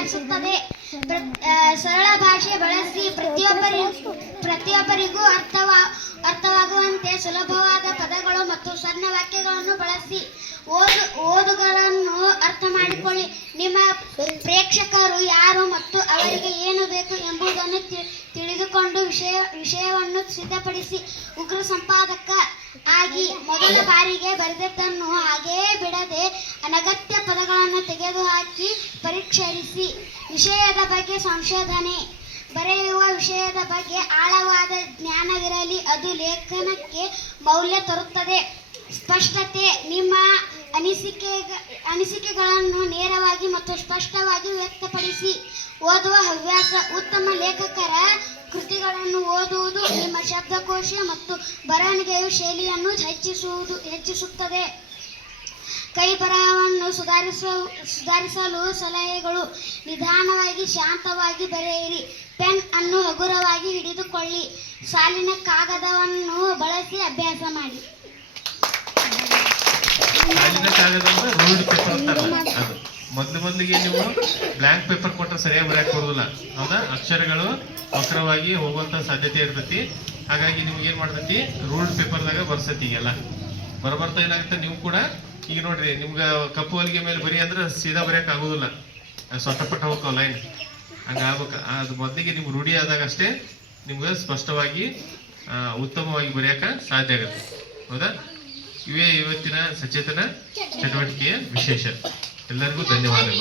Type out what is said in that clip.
ಸುಧಾರಿಸುತ್ತದೆ. ಸರಳ ಭಾಷೆ ಬಳಸಿ ಪ್ರತಿಯೊಬ್ಬರಿಗೂ ಅರ್ಥವಾಗುವಂತೆ ಸುಲಭವಾದ ಪದಗಳು ಮತ್ತು ಸಣ್ಣ ವಾಕ್ಯಗಳನ್ನು ಬಳಸಿ ಓದುಗಳನ್ನು ಅರ್ಥ ಮಾಡಿಕೊಳ್ಳಿ. ನಿಮ್ಮ ಪ್ರೇಕ್ಷಕರು ಯಾರು ಮತ್ತು ಅವರಿಗೆ ಏನು ಬೇಕು ಎಂಬುದನ್ನು ತಿಳಿದುಕೊಂಡು ವಿಷಯವನ್ನು ಸಿದ್ಧಪಡಿಸಿ. ಉಗ್ರ ಸಂಪಾದಕ ಆಗಿ ಮೊದಲ ಬಾರಿಗೆ ಬರೆದದ್ದನ್ನು ಹಾಗೆಯೇ ಬಿಡದೆ ಅನಗತ್ಯ ಪದಗಳನ್ನು ತೆಗೆದುಹಾಕಿ ಪರಿಷ್ಕರಿಸಿ. ವಿಷಯದ ಬಗ್ಗೆ ಸಂಶೋಧನೆ. ಬರೆಯುವ ವಿಷಯದ ಬಗ್ಗೆ ಆಳವಾದ ಜ್ಞಾನವಿರಲಿ, ಅದು ಲೇಖನಕ್ಕೆ ಮೌಲ್ಯ ತರುತ್ತದೆ. ಸ್ಪಷ್ಟತೆ. ನಿಮ್ಮ ಅನಿಸಿಕೆಗಳನ್ನು ನೇರವಾಗಿ ಮತ್ತು ಸ್ಪಷ್ಟವಾಗಿ ವ್ಯಕ್ತಪಡಿಸಿ. ಓದುವ ಹವ್ಯಾಸ. ಉತ್ತಮ ಲೇಖಕರ ಕೃತಿಗಳನ್ನು ಓದುವುದು ನಿಮ್ಮ ಶಬ್ದಕೋಶ ಮತ್ತು ಬರವಣಿಗೆಯ ಶೈಲಿಯನ್ನು ಹೆಚ್ಚಿಸುತ್ತದೆ. ಕೈಬರಹವನ್ನು ಸುಧಾರಿಸಲು ಸಲಹೆಗಳು. ನಿಧಾನವಾಗಿ ಶಾಂತವಾಗಿ ಬರೆಯಿರಿ. ಪೆನ್ ಅನ್ನು ಹಗುರವಾಗಿ ಹಿಡಿದುಕೊಳ್ಳಿ. ಸಾಲಿನ ಕಾಗದವನ್ನು ಬಳಸಿ ಅಭ್ಯಾಸ ಮಾಡಿ. ಸಾಲಿನ ಕಾಗದ ಅಂದ್ರೆ ರೂಲ್ಡ್ ಪೇಪರ್ ಅಂತಾರಲ್ಲ ಅದು. ಮೊದಲಿಗೆ ನೀವು ಬ್ಲಾಂಕ್ ಪೇಪರ್ ಕೊಟ್ಟರೆ ಸರಿಯಾಗಿ ಬರೆಯಕ್ಕೆ ಬರೋದಿಲ್ಲ, ಹೌದಾ? ಅಕ್ಷರಗಳು ವಕ್ರವಾಗಿ ಹೋಗುವಂತ ಸಾಧ್ಯತೆ ಇರ್ತೈತಿ. ಹಾಗಾಗಿ ನಿಮ್ಗೆ ಏನ್ ಮಾಡ್ತೈತಿ, ರೂಲ್ಡ್ ಪೇಪರ್ದಾಗ ಬರ್ಸತಿ. ಈಗೆಲ್ಲ ಬರ್ತಾ ಏನಾಗುತ್ತೆ, ನೀವು ಕೂಡ ಈಗ ನೋಡ್ರಿ, ನಿಮ್ಗೆ ಕಪ್ಪು ಹೊಲಿಗೆ ಮೇಲೆ ಬರಿ ಅಂದ್ರೆ ಸೀದಾ ಬರೆಯಕ್ ಆಗುದಿಲ್ಲ, ಸೊಟ್ಟಪಟ್ಟ ಹೋಗ್ತಾವ ಲೈನ್. ಹಂಗಾಗ್ಬೇಕ. ಅದು ಮೊದಲಿಗೆ ನಿಮ್ಗೆ ರೂಢಿ ಆದಾಗ ಅಷ್ಟೇ ನಿಮ್ಗೆ ಸ್ಪಷ್ಟವಾಗಿ ಉತ್ತಮವಾಗಿ ಬರೆಯಕ ಸಾಧ್ಯ ಆಗುತ್ತೆ, ಹೌದಾ? ಇವೇ ಇವತ್ತಿನ ಸಚೇತನ ಚಟುವಟಿಕೆಯ ವಿಶೇಷ. ಎಲ್ಲರಿಗೂ ಧನ್ಯವಾದಗಳು.